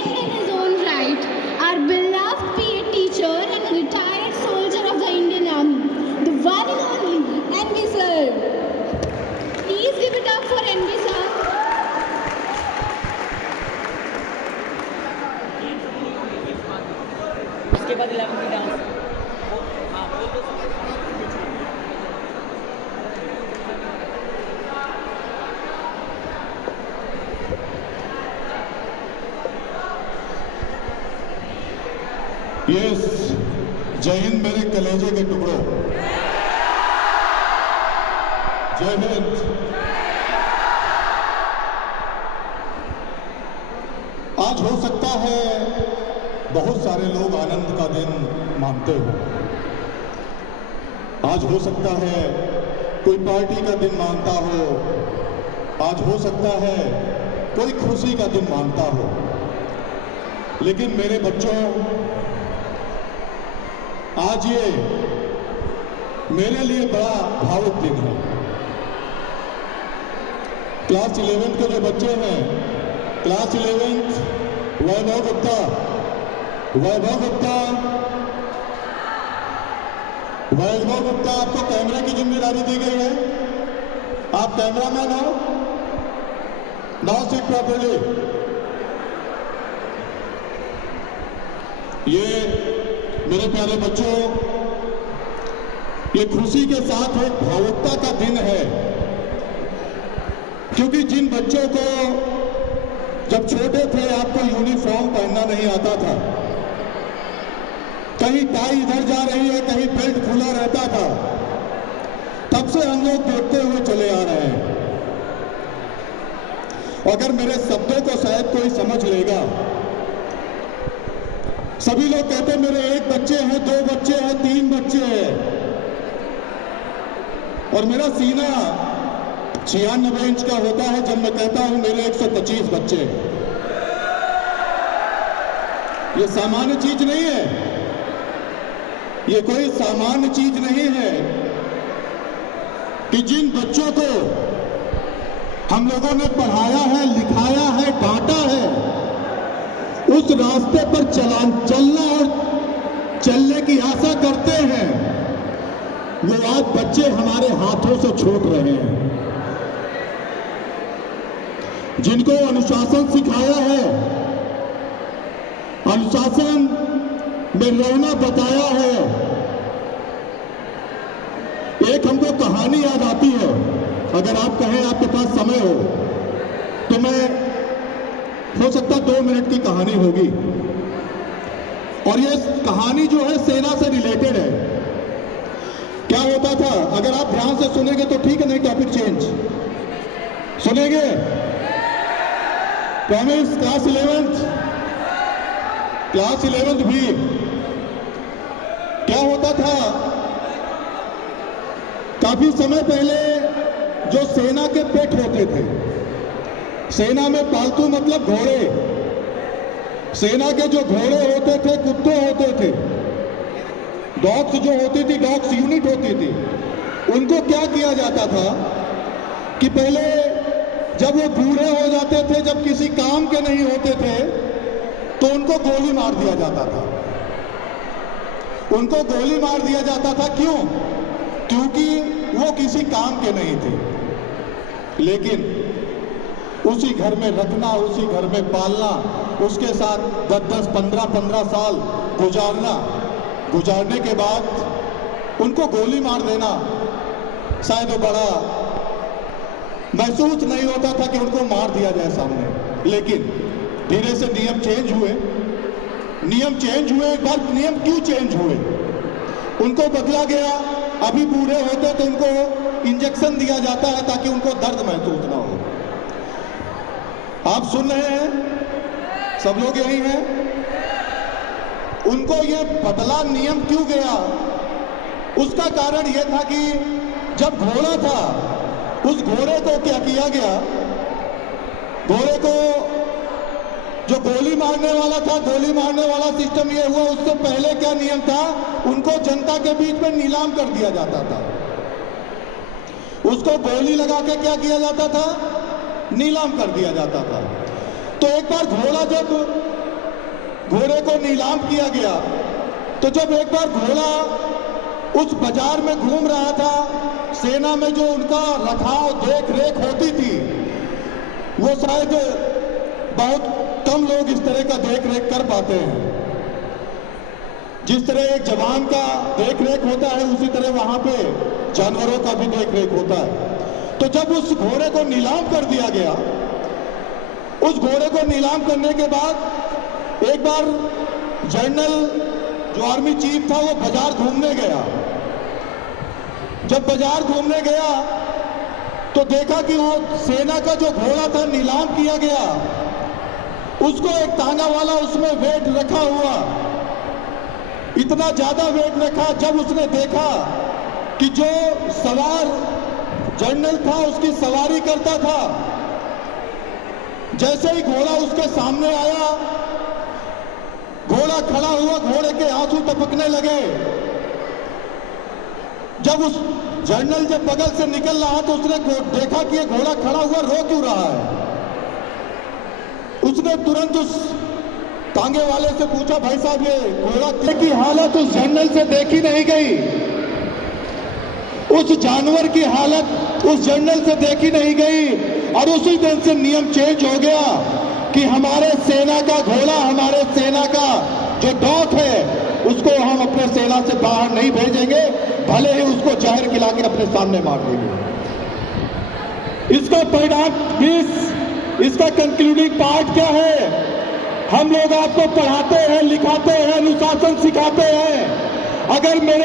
legend in his own right, our beloved PA teacher and a retired soldier of the Indian Army, the one and only NV sir. Please give it up for NV sir. उसके बाद 11 की dance हाँ बोल दो yes, जय हिंद मेरे कलेजे के टुकड़ों, जय हिंद। आज हो सकता है बहुत सारे लोग आनंद का दिन मानते हो, आज हो सकता है कोई पार्टी का दिन मानता हो, आज हो सकता है कोई खुशी का दिन मानता हो, लेकिन मेरे बच्चों आज ये मेरे लिए बड़ा भावुक दिन है। क्लास 11th के जो बच्चे हैं, क्लास 11th वैभव गुप्ता, आपको कैमरे की जिम्मेदारी दी गई है, आप कैमरामैन हो। Now sit properly. ये मेरे प्यारे बच्चों, ये खुशी के साथ एक भावुकता का दिन है, क्योंकि जिन बच्चों को जब छोटे थे आपको यूनिफॉर्म पहनना नहीं आता था, कहीं टाई इधर जा रही है, कहीं बेल्ट खुला रहता था, तब से हम लोग देखते हुए चले आ रहे हैं। अगर मेरे शब्दों को शायद कोई समझ लेगा, सभी लोग कहते मेरे एक बच्चे हैं, 2 बच्चे हैं, 3 बच्चे हैं, और मेरा सीना 96 इंच का होता है जब मैं कहता हूं मेरे 125 बच्चे हैं। ये सामान्य चीज नहीं है, ये कोई सामान्य चीज नहीं है कि जिन बच्चों को हम लोगों ने पढ़ाया है, लिखाया है, डांटा है, उस रास्ते पर चलना और चलने की आशा करते हैं, वो आज बच्चे हमारे हाथों से छूट रहे हैं। जिनको अनुशासन सिखाया है, अनुशासन में रहना बताया है, एक हमको कहानी याद आती है। अगर आप कहें आपके पास समय हो तो मैं हो सकता 2 मिनट की कहानी होगी, और ये कहानी जो है सेना से रिलेटेड है। क्या होता था, अगर आप ध्यान से सुनेंगे तो ठीक है, नहीं टॉपिक चेंज सुनेंगे। प्रॉमिस। क्लास 11th भी क्या होता था, काफी समय पहले जो सेना के पेट होते थे, सेना में पालतू मतलब घोड़े, सेना के जो घोड़े होते थे, कुत्ते होते थे, डॉग्स जो होती थी, डॉग्स यूनिट होती थी, उनको क्या किया जाता था कि पहले जब वो बूढ़े हो जाते थे, जब किसी काम के नहीं होते थे, तो उनको गोली मार दिया जाता था। उनको गोली मार दिया जाता था, क्यों? क्योंकि वो किसी काम के नहीं थे। लेकिन उसी घर में रखना, उसी घर में पालना, उसके साथ 10-10, 15-15 साल गुजारने के बाद उनको गोली मार देना, शायद वो बड़ा महसूस नहीं होता था कि उनको मार दिया जाए सामने। लेकिन धीरे से नियम चेंज हुए। एक बार नियम क्यों चेंज हुए? उनको बदला गया। अभी बूढ़े होते तो उनको इंजेक्शन दिया जाता है ताकि उनको दर्द महसूस ना हो। आप सुन रहे हैं, सब लोग यही हैं। उनको ये बदला नियम क्यों गया? उसका कारण यह था कि जब घोड़ा था, उस घोड़े को क्या किया गया, घोड़े को जो गोली मारने वाला था, गोली मारने वाला सिस्टम ये हुआ। उससे पहले क्या नियम था, उनको जनता के बीच में नीलाम कर दिया जाता था। उसको गोली लगा के क्या किया जाता था, नीलाम कर दिया जाता था। तो एक बार घोड़ा जब घोड़े को नीलाम किया गया, तो जब एक बार घोड़ा उस बाजार में घूम रहा था, सेना में जो उनका रखाव देख रेख होती थी, वो शायद बहुत कम लोग इस तरह का देख रेख कर पाते हैं। जिस तरह एक जवान का देख रेख होता है, उसी तरह वहां पे जानवरों का भी देख रेख होता है। तो जब उस घोड़े को नीलाम कर दिया गया, उस घोड़े को नीलाम करने के बाद एक बार जनरल जो आर्मी चीफ था वो बाजार घूमने गया। जब बाजार घूमने गया तो देखा कि वो सेना का जो घोड़ा था नीलाम किया गया, उसको एक तांगा वाला उसमें वेट रखा हुआ, इतना ज्यादा वेट रखा। जब उसने देखा कि जो सवार जनरल था उसकी सवारी करता था, जैसे ही घोड़ा उसके सामने आया, घोड़ा खड़ा हुआ, घोड़े के आंसू टपकने लगे। जब उस जनरल जब बगल से निकल रहा तो उसने देखा कि ये घोड़ा खड़ा हुआ रो क्यों रहा है। उसने तुरंत उस तांगे वाले से पूछा, भाई साहब ये घोड़ा की हालत उस जनरल से देखी नहीं गई, उस जानवर की हालत उस जनरल से देखी नहीं गई। और उसी दिन से नियम चेंज हो गया कि हमारे सेना का घोड़ा, हमारे सेना का जो डॉग है, उसको हम अपने सेना से बाहर नहीं भेजेंगे, भले ही उसको जहर खिला के अपने सामने मार देंगे। इसका परिणाम इसका कंक्लूडिंग पार्ट क्या है? हम लोग आपको पढ़ाते हैं, लिखाते हैं, अनुशासन सिखाते हैं। अगर मेरे